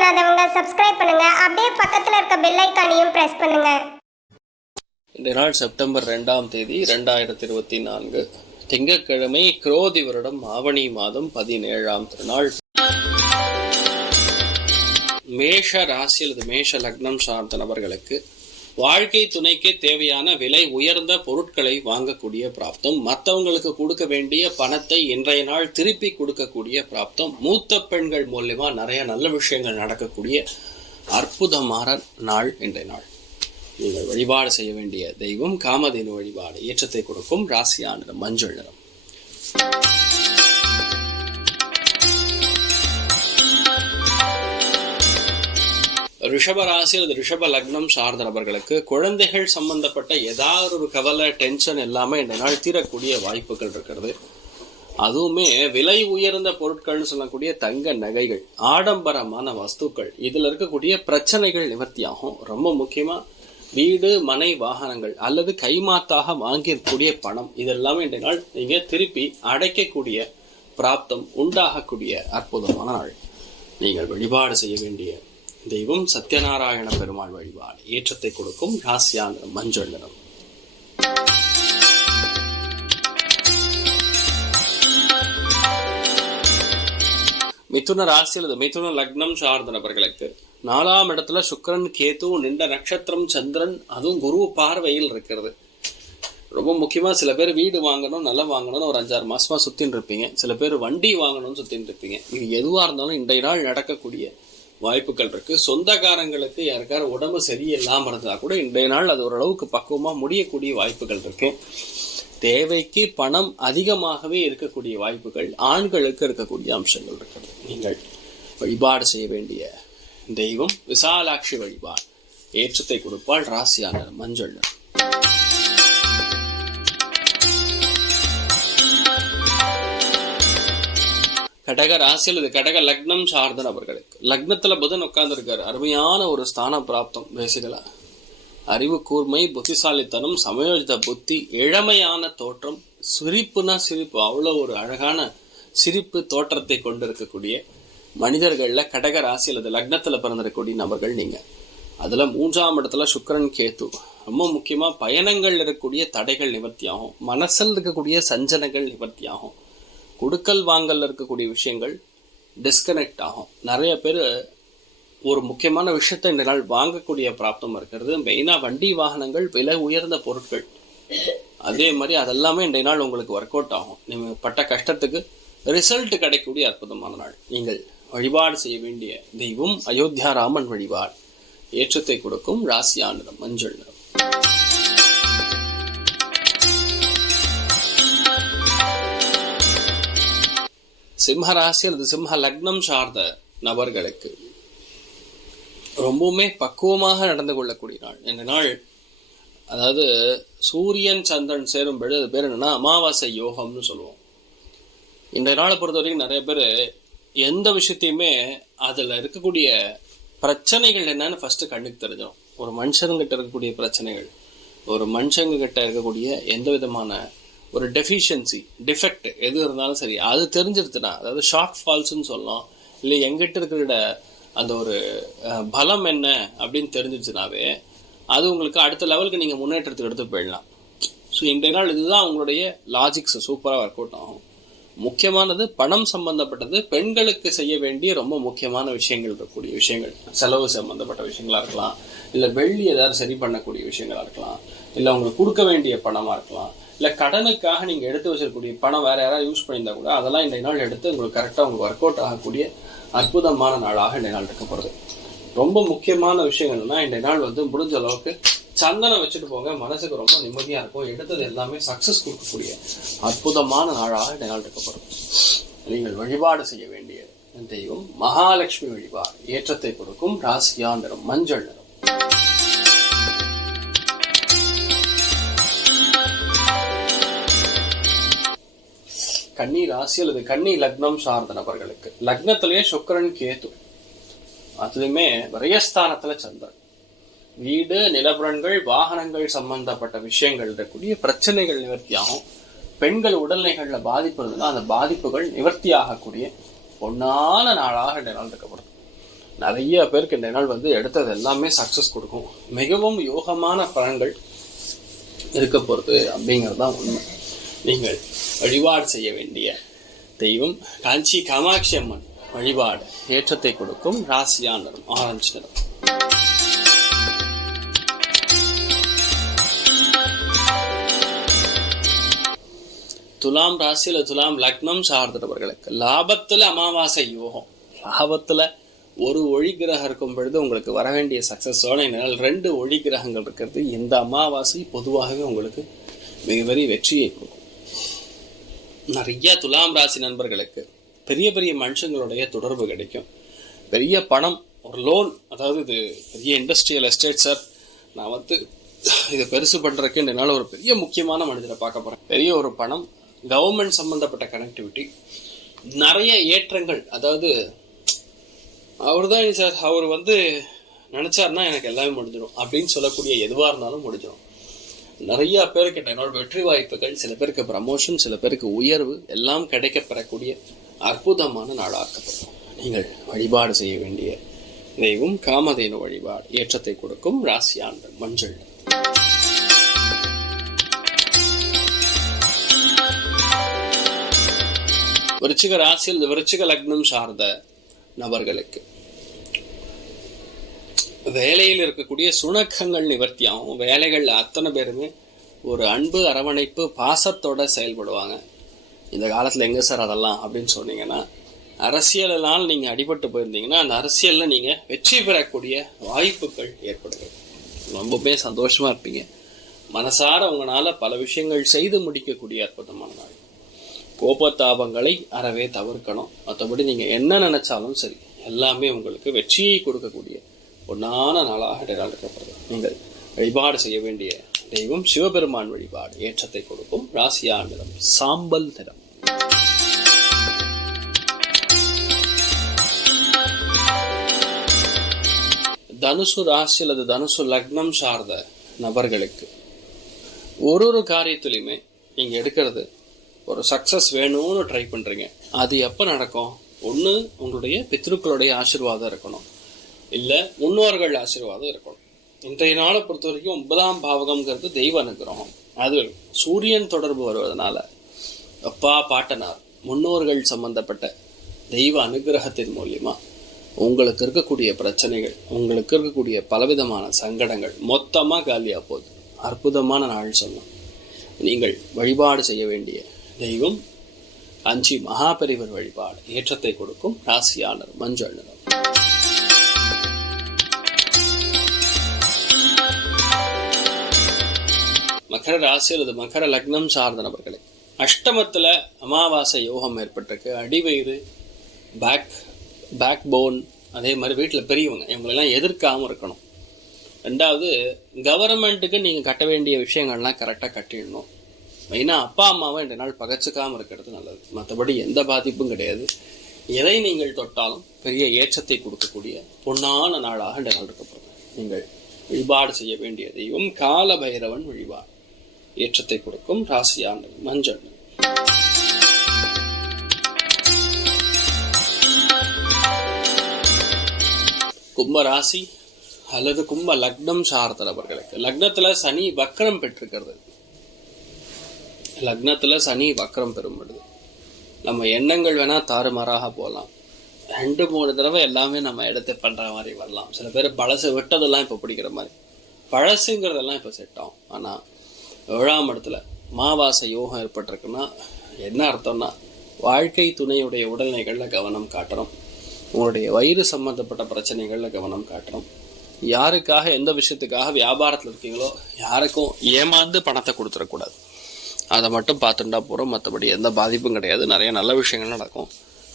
பண்ணாதவங்க சப்ஸ்கிரைப் பண்ணுங்க. அப்படியே பக்கத்துல இருக்க பெல் ஐக்கானையும் பிரஸ் பண்ணுங்க. இந்த நாள் செப்டம்பர் ரெண்டாம் தேதி ரெண்டாயிரத்தி இருபத்தி நான்கு திங்கட்கிழமை குரோதி வருடம் ஆவணி மாதம் பதினேழாம் திருநாள். மேஷ ராசி அல்லது மேஷ லக்னம் சார்ந்த நபர்களுக்கு வாழ்க்கை துணைக்கு தேவையான விலை உயர்ந்த பொருட்களை வாங்கக்கூடிய பிராப்தம் மற்றவங்களுக்கு கொடுக்க வேண்டிய பணத்தை இன்றைய நாள் திருப்பி கொடுக்கக்கூடிய பிராப்தம் மூத்த பெண்கள் மூலியமா நிறைய நல்ல விஷயங்கள் நடக்கக்கூடிய அற்புதமான நாள் இன்றைய நாள். நீங்கள் வழிபாடு செய்ய வேண்டிய தெய்வம் காமதேனு வழிபாடு ஏற்றத்தை கொடுக்கும் ராசியான நிறம் மஞ்சள் நிறம். ரிஷப ராசி அல்லது ரிஷப லக்னம் சார்ந்த நபர்களுக்கு குழந்தைகள் சம்பந்தப்பட்ட ஏதாவது ஒரு கவலை டென்ஷன் எல்லாமே இந்த நாள் தீரக்கூடிய வாய்ப்புகள் இருக்கிறது. அதுவுமே விலை உயர்ந்த பொருட்கள்னு சொல்லக்கூடிய தங்க நகைகள் ஆடம்பரமான வஸ்துக்கள் இதில் இருக்கக்கூடிய பிரச்சனைகள் நிவர்த்தியாகும். ரொம்ப முக்கியமாக வீடு மனை வாகனங்கள் அல்லது கைமாத்தாக வாங்கியிருக்கக்கூடிய பணம் இதெல்லாமே இந்த நாள் நீங்கள் திருப்பி அடைக்கக்கூடிய பிராப்தம் உண்டாகக்கூடிய அற்புதமான நாள். நீங்கள் வழிபாடு செய்ய வேண்டிய தெய்வம் சத்யநாராயண பெருமாள் வழிபாடு. ஏற்றத்தை கொடுக்கும் ராசியான மஞ்சள் நிறம் மிதுன ராசி அல்லது மிதுன லக்னம் சார்ந்த நபர்களுக்கு நாலாம் இடத்துல சுக்கரன் கேது நின்ற நட்சத்திரம் சந்திரன் அதுவும் குரு பார்வையில் இருக்கிறது. ரொம்ப முக்கியமாக சில பேர் வீடு வாங்கணும் நல்லா வாங்கணும்னு ஒரு அஞ்சாறு மாசமா சுத்தின்னு இருப்பீங்க. சில பேர் வண்டி வாங்கணும்னு சுத்தின்னு இருப்பீங்க. இது எதுவா இருந்தாலும் இன்றைய நாள் நடக்கக்கூடிய வாய்ப்புகள் இருக்கு. சொந்தக்காரங்களுக்கு யாருக்காரு உடம்பு சரியில்லாமல் இருந்தா கூட இன்றைய நாள் அது ஓரளவுக்கு பக்குவமாக முடியக்கூடிய வாய்ப்புகள் இருக்கு. தேவைக்கு பணம் அதிகமாகவே இருக்கக்கூடிய வாய்ப்புகள் ஆண்களுக்கு இருக்கக்கூடிய அம்சங்கள் இருக்கிறது நீங்கள் வழிபாடு செய்ய வேண்டிய தெய்வம் விசாலாட்சி வழிபாடு ஏற்றத்தை கொடுப்பாள் ராசியான மஞ்சள் நிறம். கடக ராசியில் இது கடக லக்னம் சார்ந்த நபர்களுக்கு. லக்னத்தில் புதன் உட்கார்ந்துருக்காரு. அருமையான ஒரு ஸ்தான பிராப்தம். பேசிக்கலாம் அறிவு கூர்மை புத்திசாலித்தனம் சமயோஜித புத்தி இளமையான தோற்றம் சிரிப்புனா சிரிப்பு. அவ்வளோ ஒரு அழகான சிரிப்பு தோற்றத்தை கொண்டிருக்கக்கூடிய மனிதர்களில் கடக ராசி அல்லது லக்னத்தில் பிறந்திருக்கக்கூடிய நபர்கள் நீங்கள் அதில் மூன்றாம் இடத்துல சுக்கிரன் கேத்து ரொம்ப முக்கியமாக பயணங்கள் இருக்கக்கூடிய தடைகள் நிவர்த்தியாகும் மனசில் இருக்கக்கூடிய சஞ்சனங்கள் நிவர்த்தியாகும் கொடுக்கல் வாங்கல் இருக்கக்கூடிய விஷயங்கள் டிஸ்கனெக்ட் ஆகும். நிறைய பேர் ஒரு முக்கியமான விஷயத்தை இந்த நாள் வாங்கக்கூடிய பிராப்தம் இருக்கிறது. மெயினாக வண்டி வாகனங்கள் விலை உயர்ந்த பொருட்கள். அதே மாதிரி அதெல்லாமே இன்றைய நாள் உங்களுக்கு ஒர்க் அவுட் ஆகும். நீங்கள் பட்ட கஷ்டத்துக்கு ரிசல்ட் கிடைக்கக்கூடிய அற்புதமான நாள். நீங்கள் வழிபாடு செய்ய வேண்டிய தெய்வம் அயோத்தியா ராமன் வழிபாடு. ஏற்றத்தை கொடுக்கும் ராசியான மஞ்சள் சிம்மராசி அல்லது சிம்ம லக்னம் சார்ந்த நபர்களுக்கு ரொம்பவுமே பக்குவமாக நடந்து கொள்ளக்கூடிய நாள். இந்த நாள் அதாவது சூரியன் சந்திரன் சேரும் பொழுது அது பேர் என்னன்னா அமாவாசை யோகம்னு சொல்லுவோம். இந்த நாளை பொறுத்த வரைக்கும் நிறைய பேர் எந்த விஷயத்தையுமே அதில் இருக்கக்கூடிய பிரச்சனைகள் என்னன்னு ஃபஸ்ட்டு கண்ணுக்கு தெரிஞ்சிடும். ஒரு மனுஷங்கிட்ட இருக்கக்கூடிய பிரச்சனைகள் ஒரு மனுஷங்க கிட்ட இருக்கக்கூடிய எந்த விதமான ஒரு டெஃபிஷியன்சி டிஃபெக்ட் எது இருந்தாலும் சரி அது தெரிஞ்சிருச்சுன்னா அதாவது ஷார்ட் ஃபால்ஸ்ன்னு சொல்லலாம் இல்லை எங்கிட்ட இருக்கிற அந்த ஒரு பலம் என்ன அப்படின்னு தெரிஞ்சிச்சுனாவே அது உங்களுக்கு அடுத்த லெவலுக்கு நீங்கள் முன்னேற்றத்துக்கு எடுத்து போயிடலாம். ஸோ இன்றைய நாள் இதுதான் உங்களுடைய லாஜிக்ஸ் சூப்பராக ஒர்க் அவுட் ஆகும். முக்கியமானது பணம் சம்பந்தப்பட்டது. பெண்களுக்கு செய்ய வேண்டிய ரொம்ப முக்கியமான விஷயங்கள் இருக்கக்கூடிய விஷயங்கள். செலவு சம்பந்தப்பட்ட விஷயங்களா இருக்கலாம் இல்லை வெள்ளி ஏதாவது சரி பண்ணக்கூடிய விஷயங்களா இருக்கலாம் இல்லை உங்களுக்கு கொடுக்க வேண்டிய பணமாக இருக்கலாம். இல்லை கடனுக்காக நீங்கள் எடுத்து வச்சிருக்கக்கூடிய பணம் வேறு யாராவது யூஸ் பண்ணியிருந்தா கூட அதெல்லாம் இந்த நாள் எடுத்து உங்களுக்கு கரெக்டாக உங்களுக்கு ஒர்க் அவுட் ஆகக்கூடிய அற்புதமான நாளாக இந்த நாள் இருக்க போகிறது ரொம்ப முக்கியமான விஷயங்கள்னா இந்த நாள் வந்து முடிஞ்ச அளவுக்கு சந்தனம் வச்சுட்டு போங்க. மனசுக்கு ரொம்ப நிம்மதியாக இருக்கும். எடுத்தது எல்லாமே சக்ஸஸ் கொடுக்கக்கூடிய அற்புதமான நாளாக இந்த நாள் இருக்க நீங்கள் வழிபாடு செய்ய வேண்டிய தெய்வம் மகாலட்சுமி வழிபாடு. ஏற்றத்தை கொடுக்கும். ராசியா நிறம் மஞ்சள் நிறம். கன்னி ராசி அல்லது கன்னி லக்னம் சார்ந்த நபர்களுக்கு. லக்னத்திலேயே சுக்கரன் கேது. அதுலயுமே விரயஸ்தானத்துல சந்திரன். வீடு நிலபுரன்கள் வாகனங்கள் சம்பந்தப்பட்ட விஷயங்கள் இருக்கக்கூடிய பிரச்சனைகள் நிவர்த்தியாகும். பெண்கள் உடல்நிலைகள்ல பாதிப்பு அந்த பாதிப்புகள் நிவர்த்தி ஆகக்கூடிய பொன்னான நாளாக இந்த நாள் இருக்கப்படுது. நிறைய பேருக்கு இந்த நாள் வந்து எடுத்தது எல்லாமே சக்சஸ் கொடுக்கும். மிகவும் யோகமான பலன்கள் இருக்க போகிறது அப்படிங்கிறது தான் உண்மை. நீங்கள் வழிபாடு செய்ய வேண்டிய தெய்வம் காஞ்சி காமாட்சி அம்மன் வழிபாடு ஏற்றத்தை கொடுக்கும் ராசியான நிறம் ஆரஞ்சு நிறம் துலாம் ராசியில துலாம் லக்னம் சார்ந்தவர்களுக்கு லாபத்துல அமாவாசை யோகம். லாபத்துல ஒரு ஒளி கிரகம் இருக்கும் பொழுது உங்களுக்கு வர வேண்டிய சக்சஸோட என்னால் ரெண்டு ஒளி கிரகங்கள் இருக்கிறது. இந்த அமாவாசை பொதுவாகவே உங்களுக்கு மிகப்பெரிய வெற்றியை கொடுக்கும். நிறைய துலாம் ராசி நண்பர்களுக்கு பெரிய பெரிய மனுஷங்களுடைய தொடர்பு கிடைக்கும். பெரிய பணம் ஒரு லோன் அதாவது இது பெரிய இண்டஸ்ட்ரியல் எஸ்டேட் சார் நான் வந்து இதை பெருசு பண்ணுறக்கு என்னால் ஒரு பெரிய முக்கியமான மனிதரை பார்க்க போகிறேன் பெரிய ஒரு பணம் கவர்மெண்ட் சம்மந்தப்பட்ட கனெக்டிவிட்டி நிறைய ஏற்றங்கள். அதாவது அவர் தான் சார் அவர் வந்து நினச்சாருன்னா எனக்கு எல்லாமே முடிஞ்சிடும். அப்படின்னு சொல்லக்கூடிய எதுவாக இருந்தாலும் முடிஞ்சிடும். நிறைய பேருக்கு என்னோட வெற்றி வாய்ப்புகள் சில பேருக்கு ப்ரமோஷன் சில பேருக்கு உயர்வு எல்லாம் கிடைக்கப்பெறக்கூடிய அற்புதமான நாளாக்கப்படும். நீங்கள் வழிபாடு செய்ய வேண்டிய தெய்வம் காமதேனு வழிபாடு ஏற்றத்தை கொடுக்கும் ராசியாண்டு மஞ்சள். விருச்சிக ராசியில் விருச்சிக லக்னம் சார்ந்த நபர்களுக்கு வேலையில் இருக்கக்கூடிய சுணக்கங்கள் நிவர்த்தியாகும். வேலைகளில் அத்தனை பேருமே ஒரு அன்பு அரவணைப்பு பாசத்தோட செயல்படுவாங்க. இந்த காலத்தில் எங்கே சார் அதெல்லாம் அப்படின்னு சொன்னீங்கன்னா அரசியலால் நீங்கள் அடிபட்டு போயிருந்தீங்கன்னா அந்த அரசியலில் நீங்கள் வெற்றி பெறக்கூடிய வாய்ப்புகள் ஏற்படுகிறது. ரொம்பவே சந்தோஷமாக இருப்பீங்க. மனசார உங்களால் பல விஷயங்கள் செய்து முடிக்கக்கூடிய அற்புதமான நாள். கோபத்தாபங்களை அறவே தவிர்க்கணும். மற்றபடி நீங்கள் என்ன நினச்சாலும் சரி எல்லாமே உங்களுக்கு வெற்றியை கொடுக்கக்கூடிய பொன்னான நாளாக இந்த நீங்கள் வழிபாடு செய்ய வேண்டிய தெய்வம் சிவபெருமான் வழிபாடு ஏற்றத்தை கொடுக்கும் ராசியா நிறம் சாம்பல் நிறம். தனுசு ராசி அல்லது தனுசு லக்னம் சார்ந்த நபர்களுக்கு ஒரு ஒரு காரியத்திலையுமே நீங்கள் எடுக்கிறது ஒரு சக்ஸஸ் வேணும்னு ட்ரை பண்ணுறீங்க அது எப்போ நடக்கும்? ஒன்று உங்களுடைய பித்ருக்களுடைய ஆசீர்வாதம் இருக்கணும். இல்லை முன்னோர்கள் ஆசீர்வாதம் இருக்கணும். இன்றைய நாளை பொறுத்த வரைக்கும் ஒன்பதாம் பாவகம்ங்கிறது தெய்வ அனுகிரகம். அது சூரியன் தொடர்பு வருவதனால அப்பா பாட்டனார் முன்னோர்கள் சம்பந்தப்பட்ட தெய்வ அனுகிரகத்தின் மூலியமா உங்களுக்கு இருக்கக்கூடிய பிரச்சனைகள் உங்களுக்கு இருக்கக்கூடிய பலவிதமான சங்கடங்கள் மொத்தமாக காலியா போகுது. அற்புதமான நாள் சொன்னோம். நீங்கள் வழிபாடு செய்ய வேண்டிய தெய்வம் அஞ்சி மகாபெரிவர் வழிபாடு ஏற்றத்தை கொடுக்கும் ராசியாளர் மஞ்சள் நிறம். மகர ராசி அல்லது மகர லக்னம் சார்ந்த நபர்களே அஷ்டமத்தில் அமாவாசை யோகம் ஏற்பட்டிருக்கு. அடிவயிறு பேக் பேக் போன் அதே மாதிரி வீட்டில் பெரியவங்க இவங்களெல்லாம் எதிர்க்காமல் இருக்கணும். ரெண்டாவது கவர்மெண்ட்டுக்கு நீங்கள் கட்ட வேண்டிய விஷயங்கள்லாம் கரெக்டாக கட்டிடணும். மெயினாக அப்பா அம்மாவை ரெண்டு நாள் பகச்சுக்காமல் இருக்கிறது நல்லது. மற்றபடி எந்த பாதிப்பும் கிடையாது. எதை நீங்கள் தொட்டாலும் பெரிய ஏற்றத்தை கொடுக்கக்கூடிய பொன்னான நாளாக ரெண்டு நாள் இருக்கப்படுது நீங்கள் வழிபாடு செய்ய வேண்டிய தெய்வம் கால பைரவன் வழிபாடு. ஏற்றத்தை கொடுக்கும் ராசியாண்டு மஞ்சள். கும்ப ராசி அல்லது கும்ப லக்னம் சார்ந்த நபர்களுக்கு லக்னத்துல சனி வக்கரம் பெற்றிருக்கிறது. லக்னத்துல சனி வக்கரம் பெறும்படுது நம்ம எண்ணங்கள் வேணா தாறுமாறாக போகலாம். ரெண்டு மூணு தடவை எல்லாமே நம்ம எடுத்து பண்ற மாதிரி வரலாம். சில பேர் பழசு விட்டதெல்லாம் இப்ப பிடிக்கிற மாதிரி. பழசுங்கிறதெல்லாம் இப்ப செட் ஆகும். ஆனா ஏழாம் இடத்துல மாவாசை யோகம் ஏற்பட்டிருக்குன்னா என்ன அர்த்தம்னா வாழ்க்கை துணையுடைய உடல்நிலைகளில் கவனம் காட்டணும் உங்களுடைய வயிறு சம்பந்தப்பட்ட பிரச்சனைகளில் கவனம் காட்டணும் யாருக்காக எந்த விஷயத்துக்காக வியாபாரத்தில் இருக்கீங்களோ யாருக்கும் ஏமாந்து பணத்தை கொடுத்துடக்கூடாது. அதை மட்டும் பார்த்துட்டா போகிறோம் மற்றபடி எந்த பாதிப்பும் கிடையாது. நிறைய நல்ல விஷயங்கள் நடக்கும்.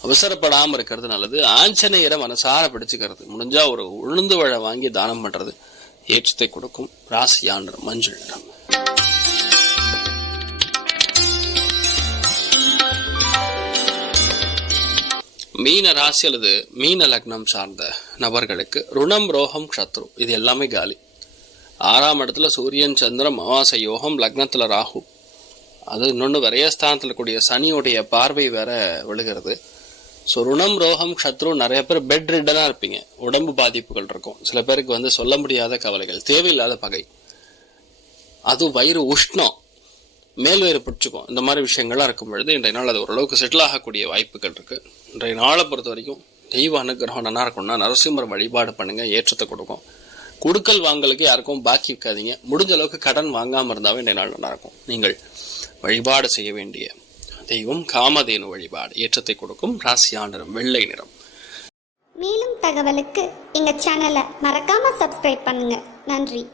அவசரப்படாமல் இருக்கிறது நல்லது. ஆஞ்சநேயரை மனசார பிடிச்சிக்கிறது. முடிஞ்சால் ஒரு உளுந்து வழை வாங்கி தானம் பண்ணுறது ஏற்றத்தை கொடுக்கும். ராசியான மஞ்சள் நிறம். மீன ராசி அல்லது மீன லக்னம் சார்ந்த நபர்களுக்கு ருணம் ரோகம் சத்ரு இது எல்லாமே காலி. ஆறாம் இடத்துல சூரியன் சந்திரன் அமாவாசை யோகம் லக்னத்தில் ராகு. அது இன்னொன்று விரயஸ்தானத்தில் கூடிய சனியுடைய பார்வை வேற விழுகிறது. ஸோ ருணம் ரோகம் சத்ரு நிறைய பேர் பெட் ரிட்டனாக இருப்பீங்க. உடம்பு பாதிப்புகள் இருக்கும். சில பேருக்கு வந்து சொல்ல முடியாத கவலைகள் தேவையில்லாத பகை. அதுவும் வயிறு உஷ்ணம். மேல் பிடிச்சிக்கும். இந்த மாதிரி விஷயங்கள்லாம் இருக்கும் பொழுது இன்றைய நாள் அது ஓரளவுக்கு செட்டில் ஆகக்கூடிய வாய்ப்புகள் இருக்கு. இன்றைய நாளை பொறுத்த வரைக்கும் தெய்வ அனுகிரகம் நல்லா இருக்கும்னா நரசிம்மர் வழிபாடு பண்ணுங்கள் ஏற்றத்தை கொடுக்கும். கொடுக்கல் வாங்கலுக்கு யாருக்கும் பாக்கி இருக்காதீங்க. முடிஞ்ச அளவுக்கு கடன் வாங்காமல் இருந்தாவே இன்றைய நாள் நல்லா இருக்கும். நீங்கள் வழிபாடு செய்ய வேண்டிய தெய்வம் காமதேனு வழிபாடு ஏற்றத்தை கொடுக்கும். ராசியான நிறம் வெள்ளை நிறம். மேலும் தகவலுக்கு எங்கள் சேனலை மறக்காமல் சப்ஸ்கிரைப் பண்ணுங்கள் நன்றி.